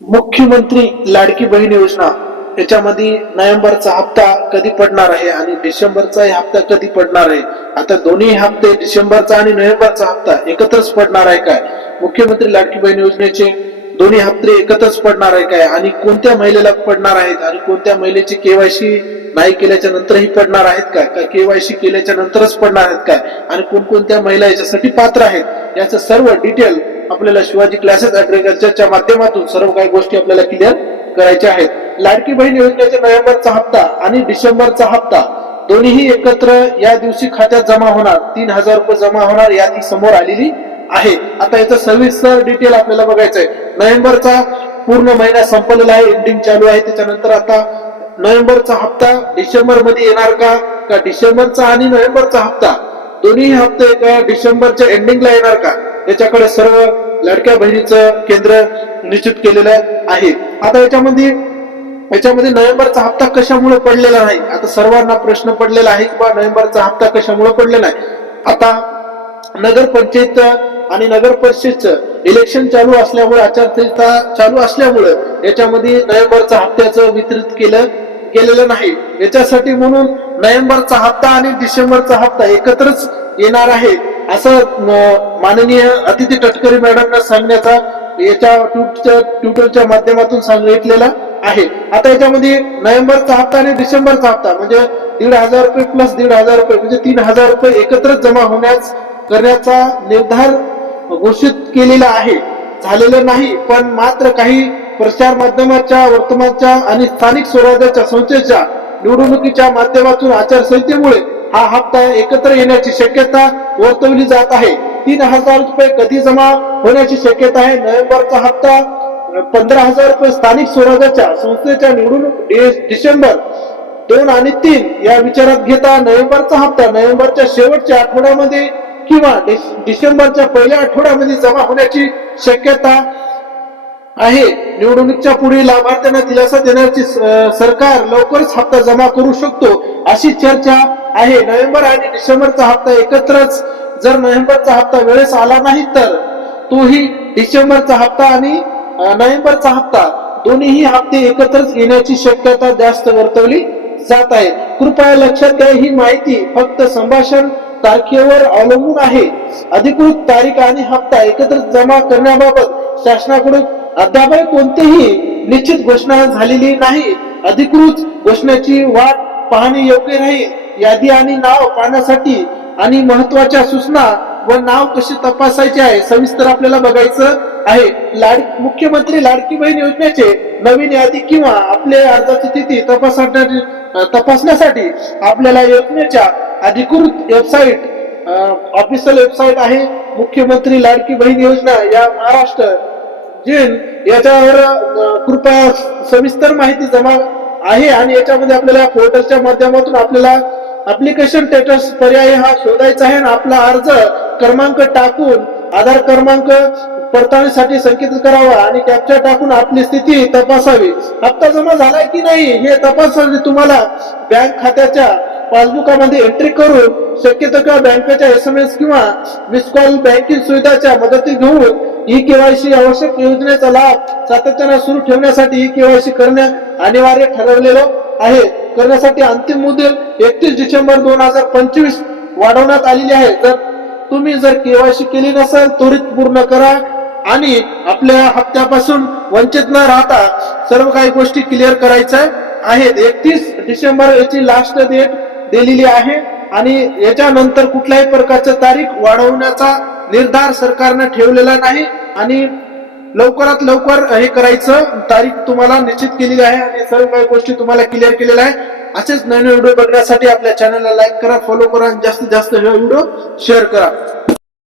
मुख्यमंत्री लाडकी बहीण योजना याच्यामध्ये नोव्हेंबरचा हप्ता कधी पडणार आहे आणि डिसेंबरचा हप्ता कधी पडणार आहे। आता दोन्ही हप्ते डिसेंबरचा आणि नोव्हेंबरचा हप्ता एकत्रच पडणार आहे काय? मुख्यमंत्री लाडकी बहीण योजनेचे दोन्ही हप्ते एकत्रच पडणार आहे काय आणि कोणत्या महिलेला पडणार आहेत आणि कोणत्या महिलेची केवायसी नाही केल्याच्या नंतरही पडणार आहेत काय? केवायसी केल्याच्या नंतरच पडणार आहेत काय आणि कोणकोणत्या महिला याच्यासाठी पात्र आहेत याचं सर्व डिटेल आपल्याला शिवाजी क्लासेस ऍग्रीकल्चरच्या माध्यमातून सर्व काही गोष्टी आपल्याला क्लिअर करायच्या आहेत। लाडकी बहीण योजनेचा नोव्हेंबरचा हप्ता आणि डिसेंबरचा हप्ता दोन्हीही एकत्र या दिवशी खात्यात जमा होणार, 3000 रुपये जमा होणार यादी समोर आलेली आहे। आता याचं सविस्तर डिटेल आपल्याला बघायचं आहे। नोव्हेंबरचा पूर्ण महिना संपलेला आहे, एंडिंग चालू आहे। त्याच्यानंतर आता नोव्हेंबरचा हप्ता डिसेंबर मध्ये येणार का डिसेंबरचा आणि नोव्हेंबरचा हप्ता दोन्ही हप्ते एका डिसेंबरच्या एंडिंगला येणार का, याच्याकडे सर्व लाडक्या बहिणीचं केंद्र निश्चित केलेलं आहे। आता याच्यामध्ये नोव्हेंबरचा हप्ता कशामुळे पडलेला नाही, आता सर्वांना प्रश्न पडलेला आहे की नोव्हेंबरचा हप्ता कशामुळे पडलेला आहे। आता नगरपंचायत आणि नगर परिषदचं इलेक्शन चालू असल्यामुळे, आचारसंहिता चालू असल्यामुळे याच्यामध्ये नोव्हेंबरचा हप्त्याचं वितरित केलेलं नाही। याच्यासाठी म्हणून नोव्हेंबरचा हप्ता आणि डिसेंबरचा हप्ता एकत्रच येणार आहे असं माननीय अतिथी तटकरे मॅडमना सांगण्याचा याच्या ट्विटरच्या माध्यमातून सांगितलेलं आहे। आता याच्यामध्ये नोव्हेंबरचा हप्ता आणि डिसेंबरचा हप्ता म्हणजे 1500 रुपये प्लस 1500 रुपये म्हणजे 3000 रुपये एकत्रच जमा करण्याचा निर्धार घोषित केलेला आहे, झालेलं नाही। पण मात्र काही प्रचार माध्यमाच्या, वर्तमानच्या आणि स्थानिक स्वराज्याच्या संस्थेच्या निवडणुकीच्या माध्यमातून आचारसंहितेमुळे हा हप्ता एकत्र येण्याची शक्यता वर्तवली जात आहे। 3000 रुपये कधी जमा होण्याची शक्यता आहे? नोव्हेंबरचा हप्ता 15000 रुपये स्थानिक स्वराज्याच्या संस्थेच्या निवडणूक डिसेंबर 2 आणि 3 या विचारात घेता नोव्हेंबरचा हप्ता नोव्हेंबरच्या शेवटच्या आठवड्यामध्ये किंवा डिसेंबरच्या पहिल्या आठवड्यामध्ये जमा होण्याची शक्यता आहे। निवडणुकीच्या पुढे लाभार्थ्यांना दिलासा देण्याची सरकार लवकरच हप्ता जमा करू शकतो अशी चर्चा आहे। नोव्हेंबर आणि डिसेंबरचा हप्ता एकत्रच, जर नोव्हेंबरचा हप्ता वेळेस आला नाही तर तोही डिसेंबरचा हप्ता आणि नोव्हेंबरचा हप्ता दोन्हीही हप्ते एकत्रच येण्याची शक्यता जास्त वर्तवली जात आहे। कृपया लक्षात घ्या, ही माहिती फक्त संभाषण तारखेवर अवलंबून आहे। अधिकृत तारीख आणि हप्ता एकत्र जमा करण्याबाबत शासनाकडून अद्याप कोणतीही निश्चित घोषणा झालेली नाही। अधिकृत घोषणेची वाट पाहणे योग्य राहील। यादी आणि नाव पाहण्यासाठी आणि महत्वाच्या सूचना व नाव कसे तपासायचे आहे सविस्तर आपल्याला बघायचं आहे। मुख्यमंत्री लाडकी बहीण योजनेचे नवीन यादी किंवा आपले अर्जाची स्थिती तपासण्यासाठी आपल्याला योजनेच्या अधिकृत वेबसाईट, ऑफिशियल वेबसाईट आहे मुख्यमंत्री लाडकी बहीण योजना या महाराष्ट्र याच्यावर कृपया सविस्तर माहिती जमा आहे आणि याच्यामध्ये आपल्याला पोर्टलच्या माध्यमातून आपल्याला ऍप्लिकेशन स्टेटस पर्याय हा शोधायचा आहे आणि आपला अर्ज क्रमांक टाकून आधार क्रमांक पडताळणीसाठी संकेत करावा आणि कॅप्चा टाकून आपली स्थिती तपासावी। हप्ता जमा झालाय की नाही हे तपासण्यासाठी तुम्हाला बँक खात्याच्या पासबुकामध्ये एंट्री करून शक्यतो किंवा बँकेच्या SMS किंवा मिस कॉल बँकिंग सुविधाच्या मदती घेऊन ई-केवायसी आवश्यक योजनेचा लाभ सातत्याने सुरू ठेवण्यासाठी ई-केवायसी करणे अनिवार्य ठरवलेलं आहे। करण्यासाठी अंतिम मुदत 31 डिसेंबर 2025 वाढवण्यात आलेली आहे। तुम्ही जर केवायसी केली नसेल त्वरित पूर्ण करा आणि आपल्या हप्त्यापासून वंचित न राहता सर्व काही गोष्टी क्लिअर करायच्या आहेत। 31 डिसेंबर याची लास्ट डेट दिलेली आहे आणि याच्यानंतर कुठल्याही प्रकारची तारीख वाढवण्याचा निर्धार सरकारने ठेवलेला नाही आणि लवकरात लवकर हे करायचं तारीख तुम्हाला निश्चित केलेली आहे आणि सर्व काही गोष्टी तुम्हाला क्लिअर केलेल्या आहे। असेच नवीन व्हिडिओ बघण्यासाठी आपल्या चॅनलला लाईक करा, फॉलो करा आणि जास्तीत जास्त हे व्हिडिओ शेअर करा।